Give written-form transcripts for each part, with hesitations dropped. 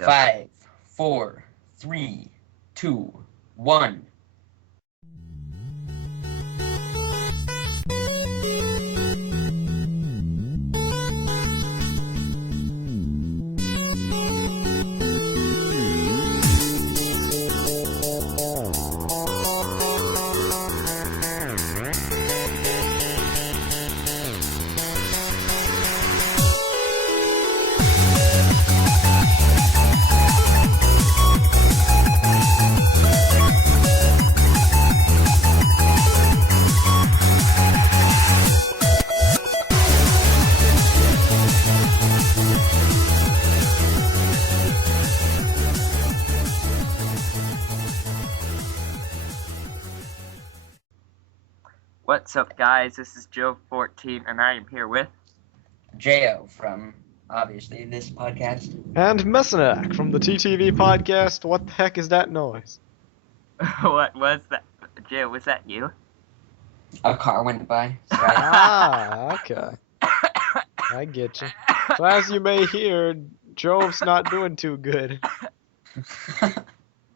go. 5, 4, 3, 2, 1. What's up, guys? This is Joev14, and I am here with... Jeyo from, obviously, this podcast. And Mesonak from the TTV podcast. What the heck is that noise? What was that? Joe, was that you? A car went by. Sorry. Okay. I get you. So as you may hear, Jove's not doing too good.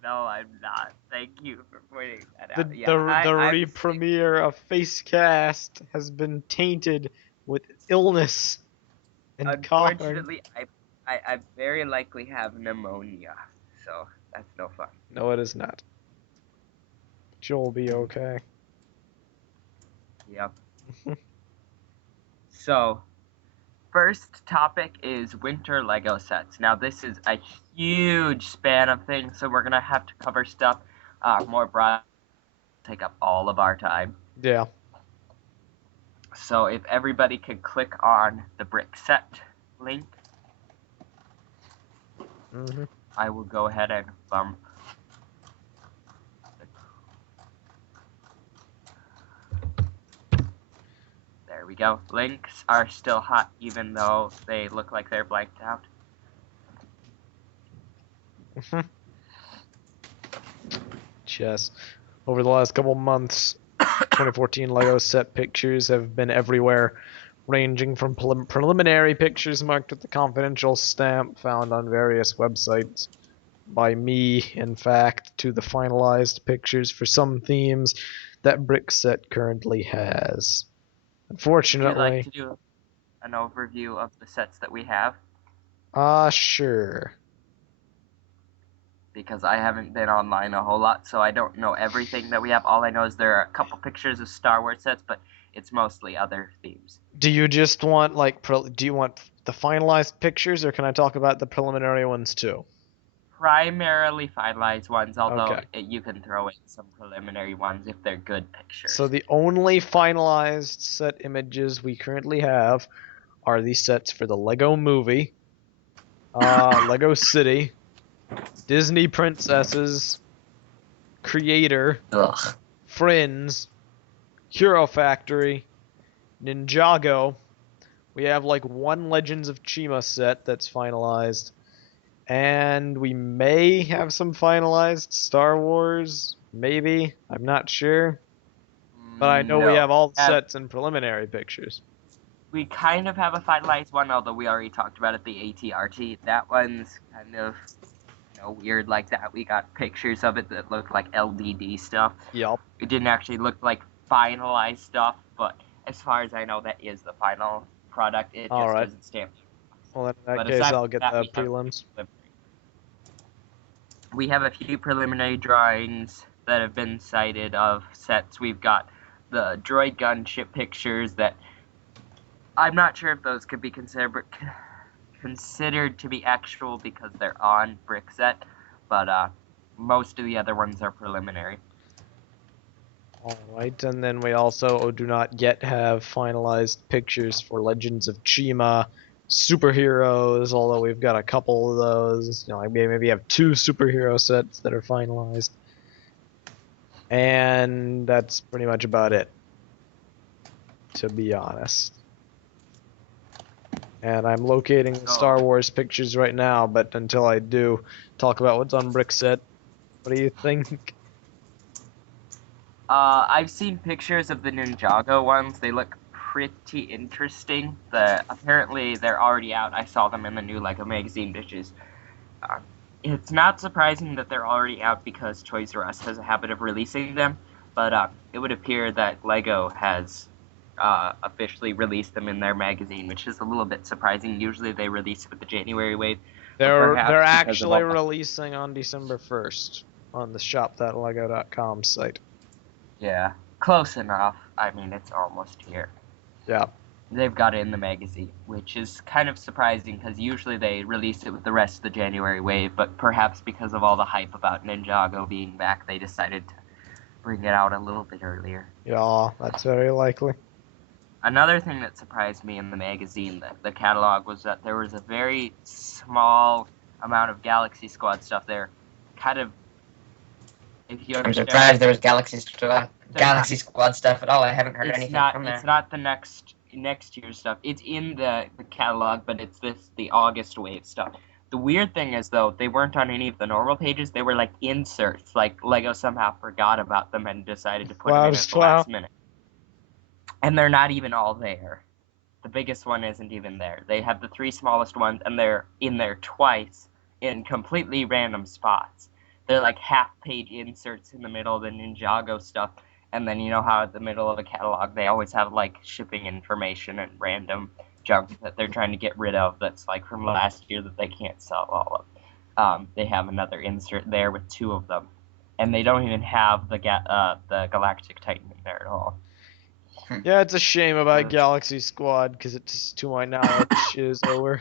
No, I'm not. Thank you for pointing that The, out. the re-premiere of Facecast has been tainted with illness and coughing. Unfortunately, I very likely have pneumonia, so that's no fun. No, it is not. You'll be okay. Yep. So, first topic is winter Lego sets. Now, this is a huge span of things, so we're going to have to cover stuff more broad, take up all of our time. Yeah. So, if everybody could click on the brick set link, I will go ahead and bump. There we go. Links are still hot even though they look like they're blanked out. Yes. Over the last couple months, 2014 Lego set pictures have been everywhere, ranging from preliminary pictures marked with the confidential stamp found on various websites by me, in fact, to the finalized pictures for some themes that brick set currently has. Unfortunately... Would you like to do an overview of the sets that we have? Sure. Because I haven't been online a whole lot, so I don't know everything that we have. All I know is there are a couple pictures of Star Wars sets, but it's mostly other themes. Do you just want, like, do you want the finalized pictures, or can I talk about the preliminary ones too? Primarily finalized ones, although Okay. You can throw in some preliminary ones if they're good pictures. So the only finalized set images we currently have are these sets for the Lego Movie, Lego City, Disney Princesses, Creator, Ugh. Friends, Hero Factory, Ninjago. We have like one Legends of Chima set that's finalized. And we may have some finalized Star Wars, maybe. I'm not sure. But I know we have all the sets and preliminary pictures. We kind of have a finalized one, although we already talked about it, the ATRT. That one's kind of, weird like that. We got pictures of it that looked like LDD stuff. Yup. It didn't actually look like finalized stuff, but as far as I know, that is the final product. It just isn't stamped. Well, in that case, I'll get the prelims. We have a few preliminary drawings that have been cited of sets. We've got the droid gunship pictures that I'm not sure if those could be considered to be actual because they're on brick set, but most of the other ones are preliminary. Alright, and then we also do not yet have finalized pictures for Legends of Chima superheroes, although we've got a couple of those. Maybe have 2 superhero sets that are finalized. And that's pretty much about it, to be honest. And I'm locating Star Wars pictures right now, but until I do, talk about what's on brick set. What do you think? I've seen pictures of the Ninjago ones. They look pretty interesting. Apparently they're already out. I saw them in the new LEGO magazine, which is it's not surprising that they're already out because Toys R Us has a habit of releasing them, but it would appear that LEGO has officially released them in their magazine, which is a little bit surprising. Usually they release it with the January wave. They're Perhaps because of actually all- releasing on December 1st on the shop.lego.com site. Yeah, close enough. I mean, it's almost here. Yeah. They've got it in the magazine, which is kind of surprising because usually they release it with the rest of the January wave, but perhaps because of all the hype about Ninjago being back, they decided to bring it out a little bit earlier. Yeah, that's very likely. Another thing that surprised me in the magazine, the catalog, was that there was a very small amount of Galaxy Squad stuff there. Kind of, if you I'm understand. surprised there was Galaxy Squad stuff at all. I haven't heard anything from there. It's not the next year's stuff. It's in the catalog, but it's the August wave stuff. The weird thing is, though, they weren't on any of the normal pages. They were like inserts. Like LEGO somehow forgot about them and decided to put them in at the last minute. And they're not even all there. The biggest one isn't even there. They have the three smallest ones, and they're in there twice in completely random spots. They're like half-page inserts in the middle of the Ninjago stuff. And then you know how at the middle of a catalog they always have like shipping information and random junk that they're trying to get rid of that's like from last year that they can't sell all of. They have another insert there with two of them, and they don't even have the Galactic Titan in there at all. Yeah, it's a shame about Galaxy Squad because it's, to my knowledge, is over.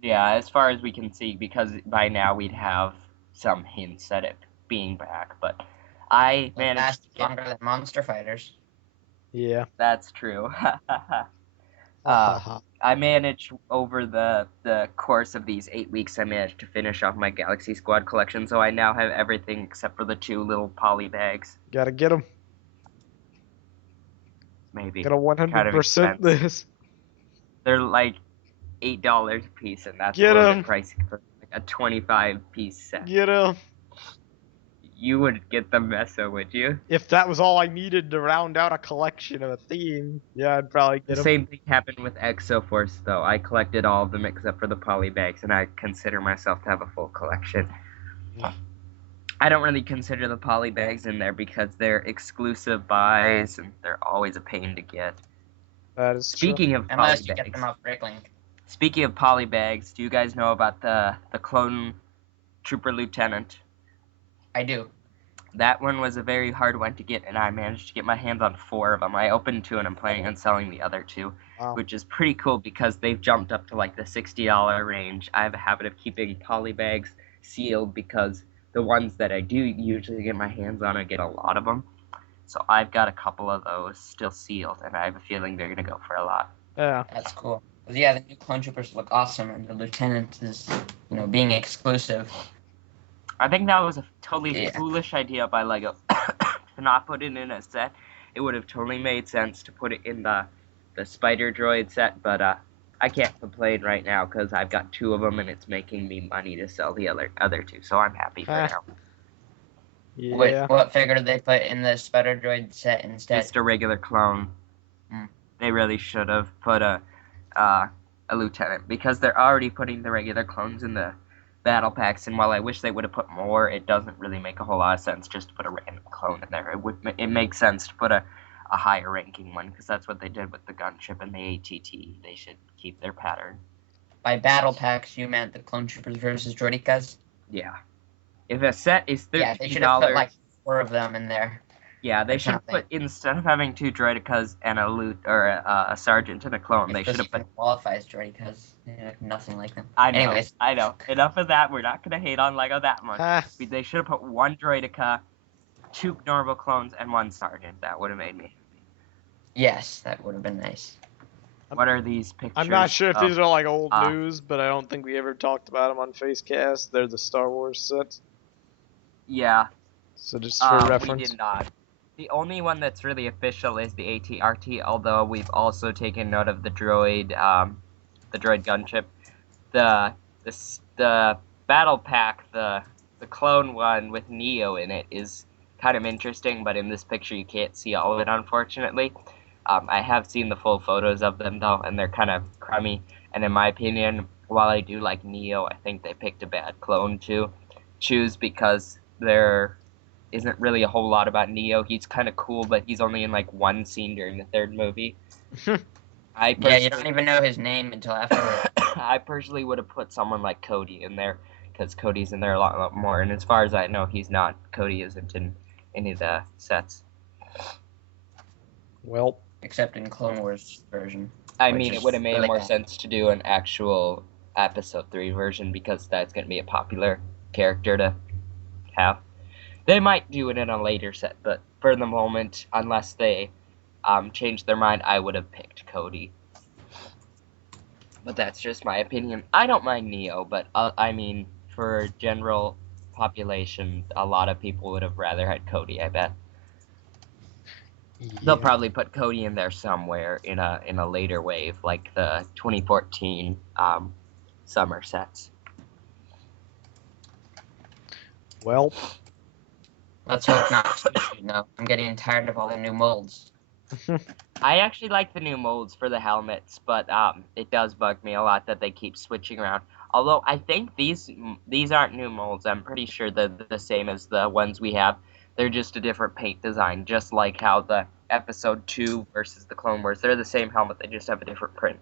Yeah, as far as we can see, because by now we'd have some hints at it being back, but I managed to get... longer than Monster Fighters. Yeah. That's true. I managed, over the course of these 8 weeks, I managed to finish off my Galaxy Squad collection, so I now have everything except for the two little poly bags. Gotta get them. Maybe. Gotta 100% this. They're like $8 a piece, and that's Get a little 'em. bit pricey for like a 25-piece set. Get them. You would get the Meso, would you? If that was all I needed to round out a collection of a theme, yeah, I'd probably get The them. same thing happened with Exoforce, though. I collected all of them except for the poly bags, and I consider myself to have a full collection. I don't really consider the poly bags in there because they're exclusive buys, and they're always a pain to get. That is Speaking of poly Unless you bags, get them off Bricklink. speaking of poly bags, do you guys know about the Clone Trooper Lieutenant? I do. That one was a very hard one to get, and I managed to get my hands on 4 of them. I opened 2, and I'm planning on selling the other 2, Wow. which is pretty cool because they've jumped up to like the $60 range. I have a habit of keeping poly bags sealed because the ones that I do usually get my hands on, I get a lot of them. So I've got a couple of those still sealed, and I have a feeling they're going to go for a lot. Yeah. That's cool. But yeah, the new Clone Troopers look awesome, and the Lieutenant is, being exclusive. I think that was a totally Yeah. foolish idea by LEGO to not put it in a set. It would have totally made sense to put it in the Spider Droid set, but I can't complain right now because I've got 2 of them and it's making me money to sell the other 2, so I'm happy for now. Yeah. What figure did they put in the Spider Droid set instead? Just a regular clone. They really should have put a lieutenant because they're already putting the regular clones in the battle packs, and while I wish they would have put more, it doesn't really make a whole lot of sense just to put a random clone in there. It makes sense to put a higher ranking one because that's what they did with the gunship and the ATT. They should keep their pattern. By battle packs, you meant the Clone Troopers versus Droidekas? Yeah. If a set is $13, Yeah, they should have put like 4 of them in there. yeah, they should have put, instead of having 2 Droidekas and a loot or a sergeant and a clone, they should have put. Qualifies Droidekas. They look nothing like them. I know. Anyways. I know. Enough of that. We're not gonna hate on LEGO that much. Ah. They should have put 1 Droideka, 2 normal clones, and 1 sergeant. That would have made me. Yes, that would have been nice. What are these pictures? I'm not sure if these are like old uh, news, but I don't think we ever talked about them on Facecast. They're the Star Wars sets. Yeah. So just for reference. We did not. The only one that's really official is the AT-RT, although we've also taken note of the droid gunship. The battle pack, the clone one with Neo in it is kind of interesting, but in this picture you can't see all of it, unfortunately. I have seen the full photos of them, though, and they're kind of crummy. And in my opinion, while I do like Neo, I think they picked a bad clone to choose because there isn't really a whole lot about Neo. He's kind of cool, but he's only in like one scene during the third movie. Yeah, you don't even know his name until afterward. I personally would have put someone like Cody in there because Cody's in there a lot more. And as far as I know, he's not. Cody isn't in any of the sets. Well, Except in Clone Wars version. I Which mean, is it would have made really more bad. sense to do an actual episode 3 version because that's going to be a popular character to have. They might do it in a later set, but for the moment, unless they change their mind, I would have picked Cody. But that's just my opinion. I don't mind Neo, but I mean, for general population, a lot of people would have rather had Cody, I bet. They'll probably put Cody in there somewhere in a later wave, like the 2014 summer sets. well, Let's hope not too soon, though. I'm getting tired of all the new molds. I actually like the new molds for the helmets, but it does bug me a lot that they keep switching around. Although I think these aren't new molds. I'm pretty sure they're the same as the ones we have. They're just a different paint design, just like how the Episode 2 versus the Clone Wars. They're the same helmet, they just have a different print.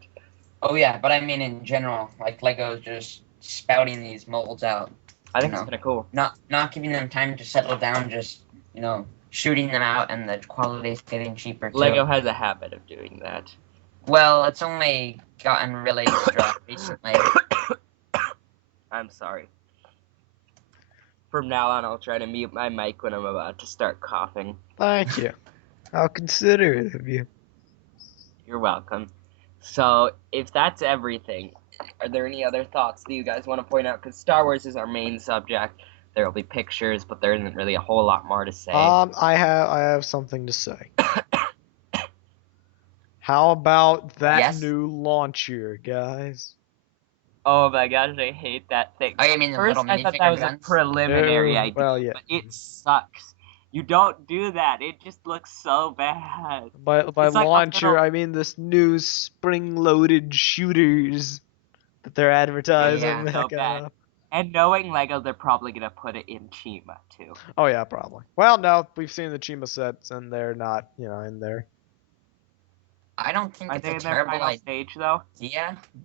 Oh yeah, but I mean in general, like Lego's just spouting these molds out. I think You it's know. kind of cool. Not giving them time to settle down, just, shooting them out, and the quality's getting cheaper too. Lego has a habit of doing that. Well, it's only gotten really strong recently. I'm sorry. From now on, I'll try to mute my mic when I'm about to start coughing. thank you. How considerate of you. You're welcome. So, if that's everything, are there any other thoughts that you guys want to point out? Because Star Wars is our main subject. There will be pictures, but there isn't really a whole lot more to say. I have something to say. How about that Yes? new launcher, guys? Oh my gosh, I hate that thing. Oh, you mean the First, little I thought that minifigure was a guns? preliminary Oh, idea, well, yeah. but it sucks. You don't do that. It just looks so bad. By It's like a launcher, little- I mean this new spring-loaded shooters that they're advertising. Yeah. the So heck bad. out of. And knowing Lego, they're probably gonna put it in Chima too. Oh yeah, probably. Well, no, we've seen the Chima sets, and they're not, in there. I don't think Are it's they a in their terrible final idea, stage though?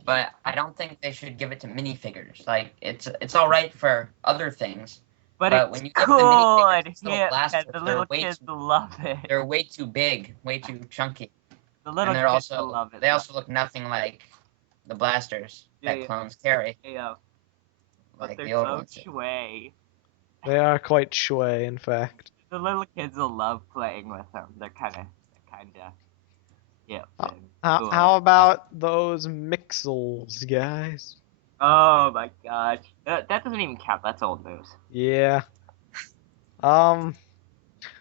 but I don't think they should give it to minifigures. Like, it's all right for other things, But But it's when you get the cool minifigures, and it's little hip, blasters, and the they're little way kids too- love it. they're way too big, way too chunky, The little and they're kids also love it. they also look nothing like the blasters that Yeah. clones carry, Yeah, but like they're the old so ones. do. shui. They are quite shui, in fact. The little kids will love playing with them. They're kind of, yeah. Cool. How about those mixels, guys? Oh my gosh, that doesn't even count. That's old news. Yeah.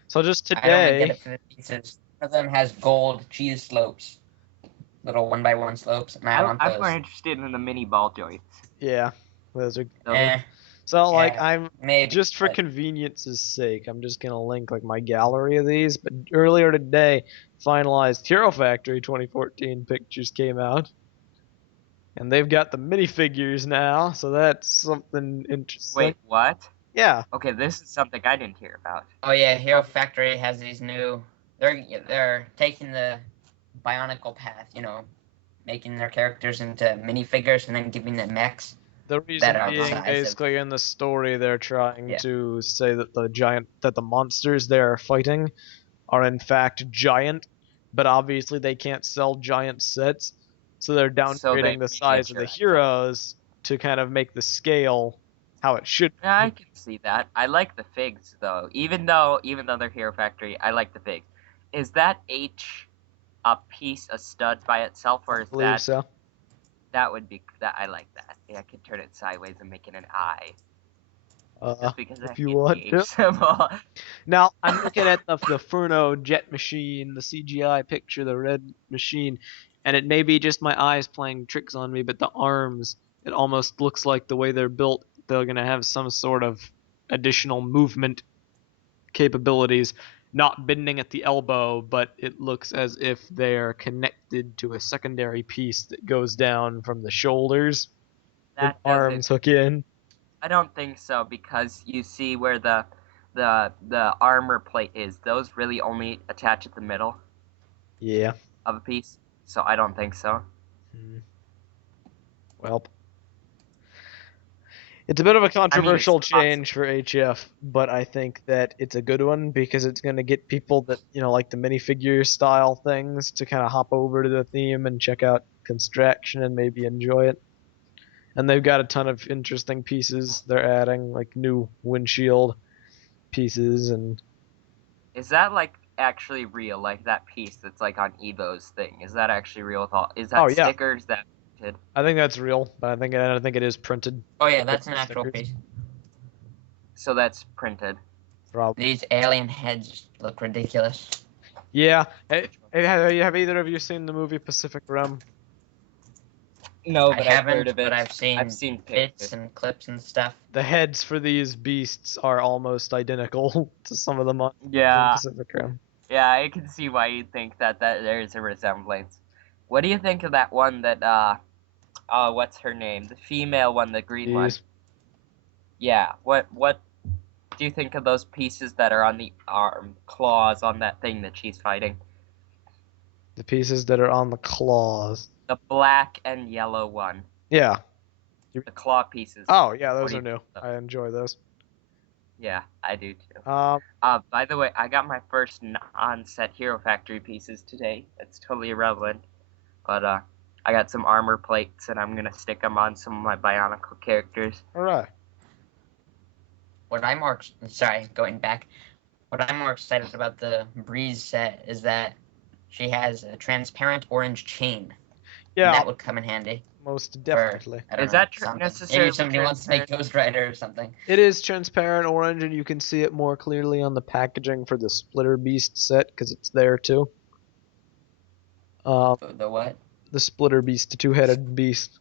So just I don't really get today, it for the pieces. One of them has gold cheese slopes, little 1x1 slopes, and I want I'm those. more interested in the mini ball joints. yeah, those are. Eh, So like yeah, I'm maybe. just for but convenience's sake, I'm just gonna link like my gallery of these. But earlier today, finalized Hero Factory 2014 pictures came out, and they've got the minifigures now. So that's something interesting. Wait, what? Yeah. Okay, this is something I didn't hear about. Oh yeah, Hero Factory has these new. They're taking the Bionicle path, making their characters into minifigures and then giving them mechs. The reason That are being, size of- basically, in the story, they're trying Yeah. to say that the monsters they're fighting are in fact giant, but obviously they can't sell giant sets, so they're downgrading the size of the miniaturize them. heroes to kind of make the scale how it should. Yeah, I can see that. I like the figs though. Even though they're Hero Factory, I like the figs. Is that H a piece, a stud by itself, or is I believe that so. that would be that? I like that. Yeah, I could turn it sideways and make it an eye. Just because I if you hate want the to. H symbol. Now I'm looking at the Furno jet machine, the CGI picture, the red machine, and it may be just my eyes playing tricks on me, but the arms, it almost looks like the way they're built, they're gonna have some sort of additional movement capabilities, not bending at the elbow, but it looks as if they're connected to a secondary piece that goes down from the shoulders. That arms hook in. I don't think so, because you see where the armor plate is. Those really only attach at the middle Yeah. of a piece, so I don't think so. Well, it's a bit of a controversial change for HF, but I think that it's a good one because it's going to get people that, like the minifigure style things to kind of hop over to the theme and check out Construction and maybe enjoy it. And they've got a ton of interesting pieces they're adding, like new windshield pieces and... Is that like actually real? Like that piece that's like on Evo's thing? Is that actually real? Is that stickers? Is that printed? I think that's real, but I think it is printed. Oh yeah, that's an actual piece. So that's printed. Probably. These alien heads look ridiculous. Yeah. Have either of you seen the movie Pacific Rim? No, but I haven't heard of it. But I've seen bits and clips and stuff. The heads for these beasts are almost identical to some of them on Pacific Rim. Yeah, I can see why you think that there's a resemblance. What do you think of that one that, what's her name? The female one, the green one. Yeah, what do you think of those pieces that are on the claws on that thing that she's fighting? The pieces that are on the claws. The black and yellow one. Yeah. The claw pieces. Oh, yeah, those are new. I enjoy those. Yeah, I do too. By the way, I got my first non-set Hero Factory pieces today. It's totally irrelevant. But, I got some armor plates, and I'm gonna stick them on some of my Bionicle characters. Alright. Going back. What I'm more excited about the Breeze set is that she has a transparent orange chain. Yeah. And that would come in handy. Most definitely. Is that necessarily Maybe somebody wants to make Ghost Rider or something. It is transparent orange, and you can see it more clearly on the packaging for the Splitter Beast set, because it's there too. The what? The Splitter Beast, the two-headed beast.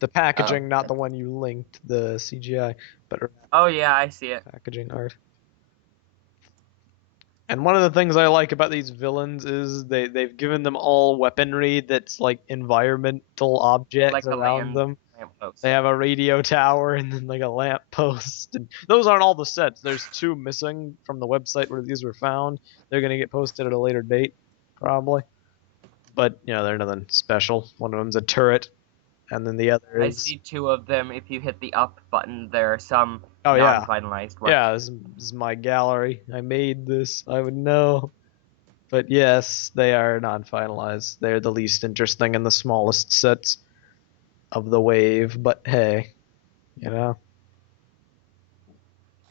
The packaging, not the one you linked, the CGI. But oh yeah, I see it. Packaging art. And one of the things I like about these villains is they've given them all weaponry that's like environmental objects like around them. They have a radio tower and then like a lamp post. And those aren't all the sets. There's 2 missing from the website where these were found. They're gonna get posted at a later date, probably. But they're nothing special. One of them's a turret, and then the other is... I see 2 of them. If you hit the up button, there are some non-finalized ones. Yeah, this is my gallery. I made this. I would know. But yes, they are non-finalized. They're the least interesting and the smallest sets of the wave. But hey,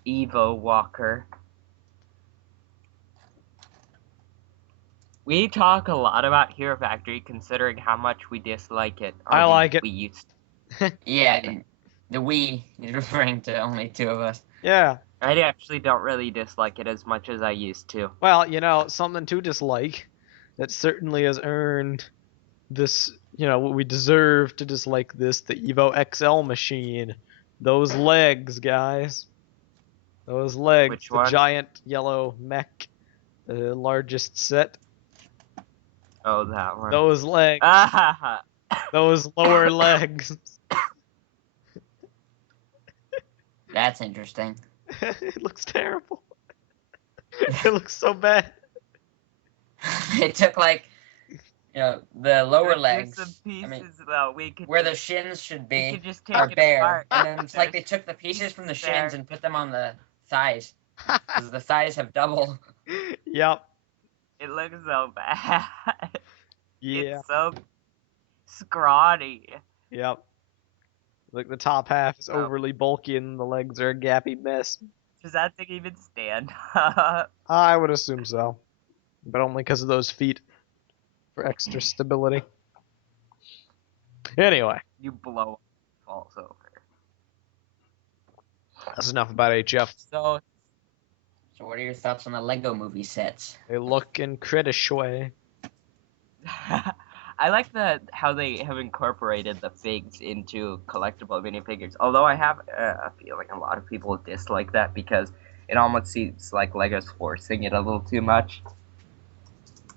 Evo Walker. We talk a lot about Hero Factory, considering how much we dislike it. I like it. We used Yeah, the we is referring to only 2 of us. Yeah. I actually don't really dislike it as much as I used to. Well, something to dislike that certainly has earned this, we deserve to dislike this, the Evo XL machine. Those legs, guys. Those legs. Which one? The giant yellow mech. The largest set. Oh, that one. Those legs. Those lower legs. That's interesting. It looks terrible. It looks so bad. It took the lower legs. Some pieces, though. Where the shins should be just take are bare, apart. and then it's like they took the pieces from the shins and put them on the thighs, because the thighs have double. Yep. It looks so bad. Yeah. It's so scrawny. Yep. Like the top half is overly bulky and the legs are a gappy mess. Does that thing even stand up? I would assume so. But only because of those feet. For extra stability. Anyway. You blow falls over. That's enough about HF. So what are your thoughts on the Lego movie sets? They look in critish way. I like how they have incorporated the figs into collectible minifigures. Although I have a feeling a lot of people dislike that because it almost seems like Lego's forcing it a little too much.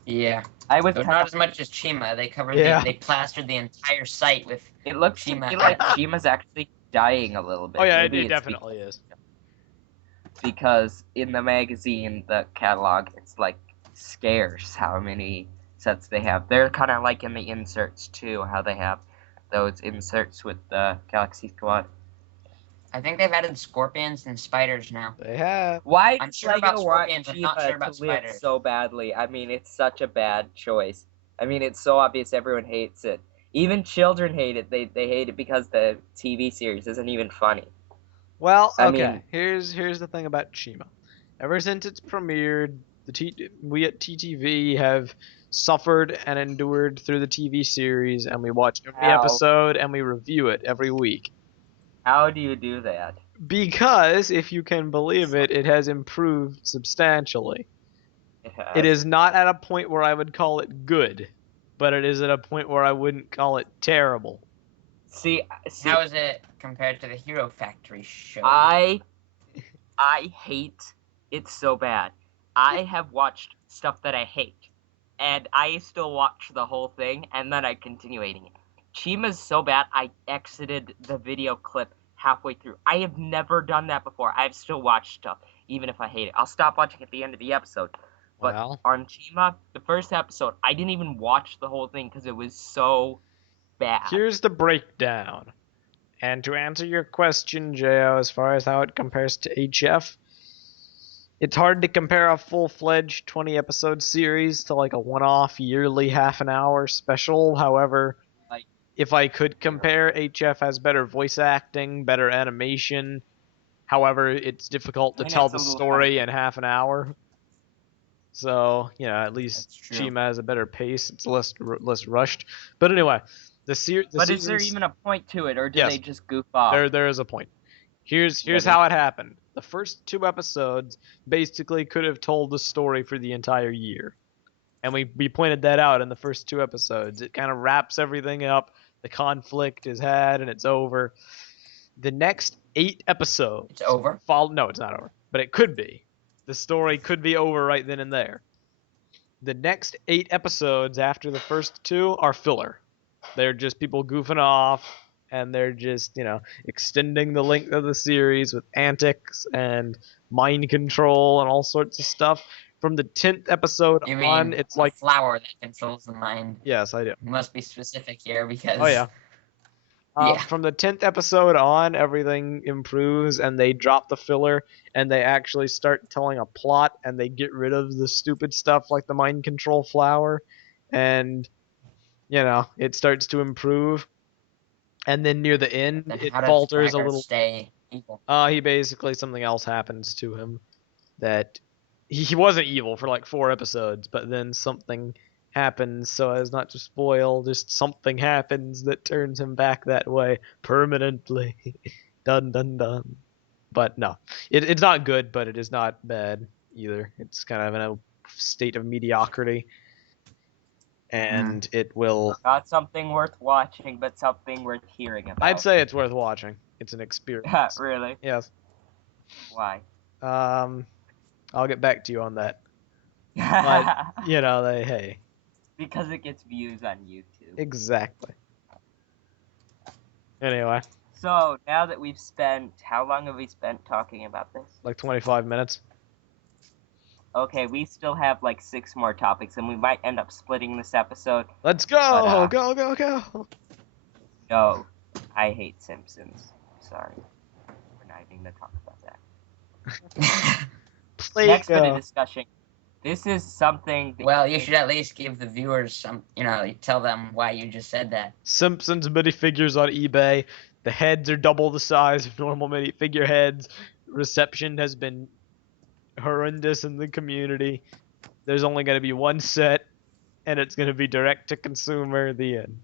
Yeah. I was But kind not of. as much as Chima. They covered Yeah. they plastered the entire site with It looks to Chima. me like Chima's actually dying a little bit. Oh yeah, Maybe it it's definitely is. because in the magazine, the catalog, it's like scarce how many sets they have. They're kind of like in the inserts too, how they have those inserts with the Galaxy Squad. I think they've added scorpions and spiders now. They have. Why I'm does sure about Lego want scorpions, I'm not Chima sure about to live spiders. so badly? I mean, it's such a bad choice. I mean, it's so obvious everyone hates it. Even children hate it. They hate it because the TV series isn't even funny. Well, I okay. mean- Here's the thing about Chima. Ever since it's premiered, we at TTV have suffered and endured through the TV series, and we watch every How? episode and we review it every week. How do you do that? Because, if you can believe it, it has improved substantially. It has. is not at a point where I would call it good, but it is at a point where I wouldn't call it terrible. See, How is it compared to the Hero Factory show? I hate it so bad. I have watched stuff that I hate, and I still watch the whole thing, and then I continue hating it. Chima's so bad, I exited the video clip halfway through. I have never done that before. I've still watched stuff, even if I hate it. I'll stop watching at the end of the episode. But Well, on Chima, the first episode, I didn't even watch the whole thing because it was so bad. here's the breakdown. And to answer your question, Jeyo, as far as how it compares to HF, it's hard to compare a full-fledged 20-episode series to like a one-off yearly half-an-hour special. However, Like- if I could compare, HF has better voice acting, better animation. However, it's difficult to And tell it's the a little story funny. in half an hour. So, at least That's true. Chima has a better pace. It's less rushed. But anyway, the But is there seasons- even a point to it, or do Yes. they just goof off? There is a point. Here's What how it happened. The first 2 episodes basically could have told the story for the entire year. And we pointed that out in the first 2 episodes. It kind of wraps everything up. The conflict is had and it's over. The next 8 episodes. It's over? No, it's not over. But it could be. The story could be over right then and there. The next 8 episodes after the first 2 are filler. They're just people goofing off, and they're just, extending the length of the series with antics and mind control and all sorts of stuff. From the 10th episode You on, mean it's a like... flower that controls the mind? Yes, I do. You must be specific here because. Oh, yeah. Yeah. From the 10th episode on, everything improves, and they drop the filler, and they actually start telling a plot, and they get rid of the stupid stuff like the mind control flower, and, it starts to improve. And then near the end, Then it how does falters a Fragger little. stay evil? He basically, something else happens to him that he wasn't evil for like 4 episodes, but then something happens, so as not to spoil, just something happens that turns him back that way permanently. Dun dun dun. But no, it's not good, but it is not bad either. It's kind of in a state of mediocrity, and it will. Not something worth watching, but something worth hearing about. I'd say it's worth watching. It's an experience. Really? Yes. Why? I'll get back to you on that. But hey. Because it gets views on YouTube. Exactly. Anyway, So, now that we've spent... How long have we spent talking about this? like 25 minutes. Okay, we still have like 6 more topics, and we might end up splitting this episode. Let's go! But, Go! No, I hate Simpsons. Sorry. We're not even going to talk about that. Play Next bit of go. discussion. This is something... that Well, you should at least give the viewers some, tell them why you just said that. Simpsons minifigures on eBay. The heads are double the size of normal minifigure heads. Reception has been horrendous in the community. There's only going to be one set, and it's going to be direct to consumer. The end.